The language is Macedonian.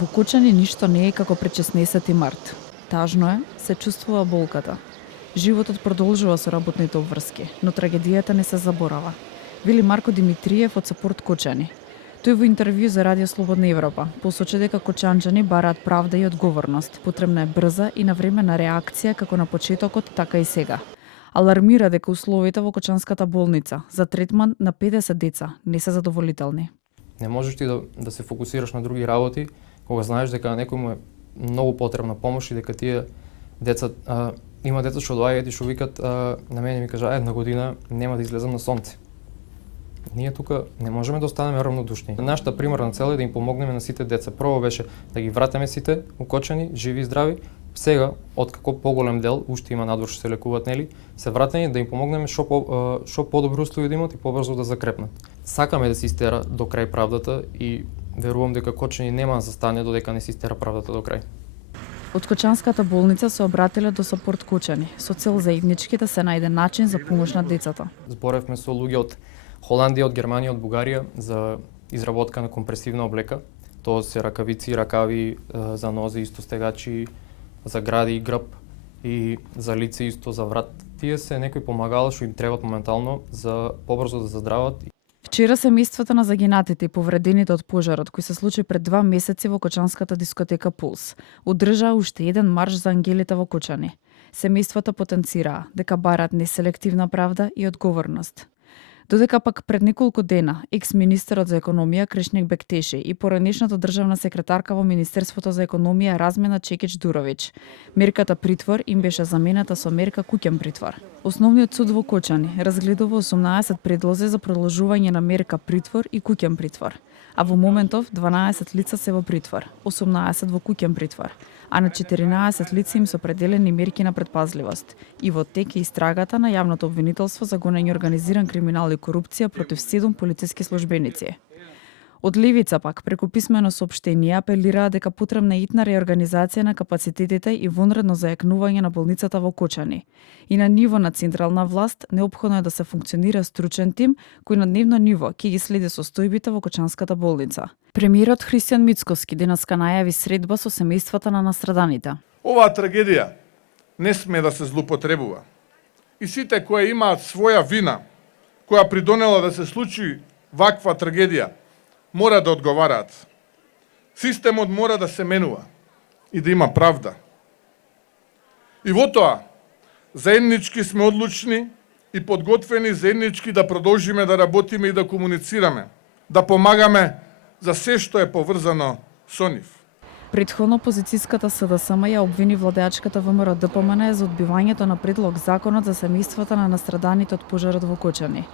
Во Кочани ништо не е како пред 16 март. Тажно е, се чувствува болката. Животот продолжува со работните обврски, но трагедијата не се заборава. Вели Марко Димитриев од Сапорт Кочани. Тој во интервју за Радио Слободна Европа посочи дека кочанџани бараат правда и одговорност. Потребна е брза и навремена реакција како на почетокот, така и сега. Алармира дека условите во Кочанската болница за третман на 50 деца не се задоволителни. Не можеш ти да се фокусираш на други работи, кога знаеш дека на некој му е многу потребна помош и дека тие деца има деца што доаѓаат и што викат на мене ми кажа една година нема да излезам на сонце. Ние тука не можеме да останеме равнодушни. Нашата примерна цел е да им помогнеме на сите деца. Прво беше да ги вратиме сите укочени, живи и здрави. Сега, откако поголем дел, уште има надвор што се лекуваат, нели, се вратени да им помогнеме што подобри услови да имат и побрзо да закрепнат. Сакаме да се истера до крај правдата и верувам дека Кочани нема да застане додека не се истера правдата до крај. Од Кочанската болница се обратиле до Сапорт Кочани со цел заеднички да се најде начин за помош на децата. Зборевме со луѓе од Холандија, од Германија, од Бугарија за изработка на компресивна облека. Тоа се ракавици, ракави за нозе, исто стегачи, за гради и грб и за лице исто за врат. Тие се некои помагала што им требаат моментално за побрзо да заздрават. Вчера семејствата на загинатите и повредените од пожарот, кој се случи пред 2 месеци во Кочанската дискотека Пулс, одржаа уште еден марш за ангелите во Кочани. Семејствата потенцираа дека бараат неселективна правда и одговорност. Додека пак пред неколку дена екс-министерот за економија Кришник Бектеши и поранешната државна секретарка во Министерството за економија Размена Чекич Дуровиќ, мерката притвор им беше замената со мерка куќен притвор. Основниот суд во Кочани разгледува 18 предлози за продолжување на мерка притвор и куќен притвор, а во моментов 12 лица се во притвор, 18 во куќен притвор, а на 14 лица им се определени мерки на предпазливост. И во тек е истрагата на јавното обвинителство за гонење организиран криминал и корупција против 7 полициски службеници. Од левица пак, преку писмено соопштение, апелираа дека потребна итна реорганизација на капацитетите и вонредно зајакнување на болницата во Кочани. И на ниво на централна власт, неопходно е да се функционира стручен тим кој на дневно ниво ќе ги следи состојбите во Кочанската болница. Премиерот Христијан Мицкоски денеска најави средба со семејствата на настраданите. Оваа трагедија не сме да се злоупотребува. И сите кои имаат своја вина, која придонела да се случи ваква трагедија, мора да одговараат. Системот мора да се менува и да има правда. И во тоа, заеднички сме одлучни и подготвени заеднички да продолжиме да работиме и да комуницираме, да помагаме за се што е поврзано со нив. Претходно опозицијската СДСМ ја обвини владеачката ВМРО-ДПМН за одбивањето на предлог законот за семејствата на настраданите од пожарот во Кочани.